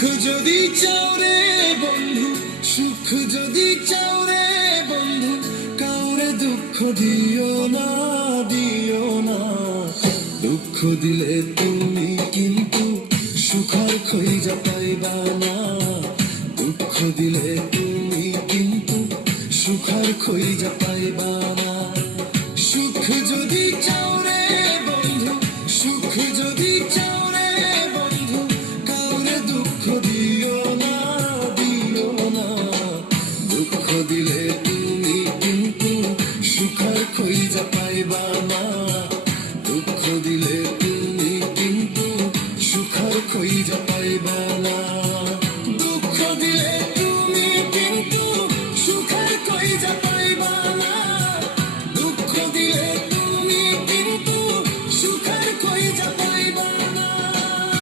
যদি চাও রে বন্ধু, সুখ যদি চাও রে বন্ধু, কাউরে দুঃখ দিও না, দিও না। দুঃখ দিলে তুমি কিন্তু সুখর খইজা পাইবা না। দুঃখ দিলে তুমি কিন্তু সুখর খইজা পাইবা না। সুখ যদি চাও রে বন্ধু, সুখ যদি চাও রে বন্ধু, কাউরে দুঃখ দিও না, দিও না। দুঃখ দিলে তুমি কিন্তু সুখর খইজা পাইবা না।